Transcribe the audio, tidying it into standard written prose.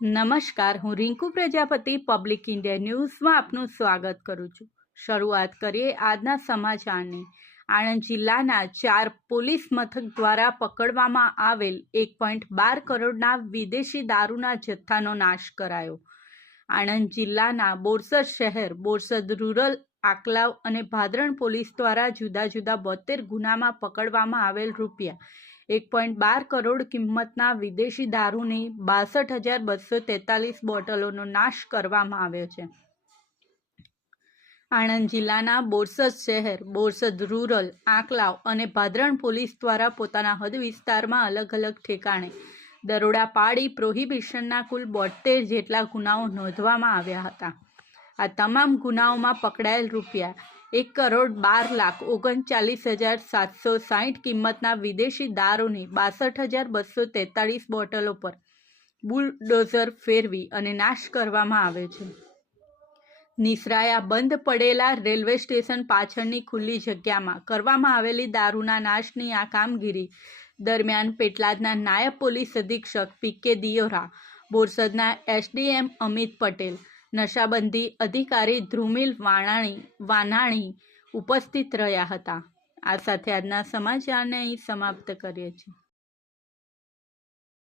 નમસ્કાર, હું Rinku Prajapati public India ન્યૂઝમાં આપનું સ્વાગત કરું છું। શરૂઆત કરીએ આજના સમાચારની। આણંદ જિલ્લાના 4 પોલીસ મથક દ્વારા પકડવામાં આવેલ 1.12 કરોડના વિદેશી દારૂના જથ્થાનો નાશ કરાયો। આણંદ જિલ્લાના બોરસદ શહેર, બોરસદ રૂરલ, આકલાવ અને ભાદરણ પોલીસ દ્વારા જુદા જુદા 72 ગુનામાં પકડવામાં આવેલ રૂપિયા 1.12 કરોડ કિંમતના વિદેશી દારૂની 62,243 બોટલોનો નાશ કરવામાં આવ્યો છે। આણંદ જિલ્લાના બોરસદ શહેર, બોરસદ રૂરલ, આંકલાવ અને ભાદરણ પોલીસ દ્વારા પોતાના હદ વિસ્તારમાં અલગ અલગ ઠેકાણે દરોડા પાડી પ્રોહિબિશનના કુલ 72 જેટલા ગુનાઓ નોંધવામાં આવ્યા હતા। આ તમામ ગુનાઓમાં પકડાયેલ રૂપિયા 1,12,39,760 કિંમતના વિદેશી દારૂની 62,243 બોટલો પર બુલડોઝર ફેરવી અને નાશ કરવામાં આવે છે। નિસરાયા બંધ પડેલા રેલવે સ્ટેશન પાછળની ખુલ્લી જગ્યામાં કરવામાં આવેલી દારૂના નાશની આ કામગીરી દરમિયાન પેટલાદના નાયબ પોલીસ અધિક્ષક પી.કે. દિયોરા, બોરસદના એસડીએમ અમિત પટેલ, નશાબંધી અધિકારી ધ્રુમિલ વાનાણી ઉપસ્થિત રહ્યા હતા। આ સાથે આજના સમાચારને અહીં સમાપ્ત કરીએ છીએ।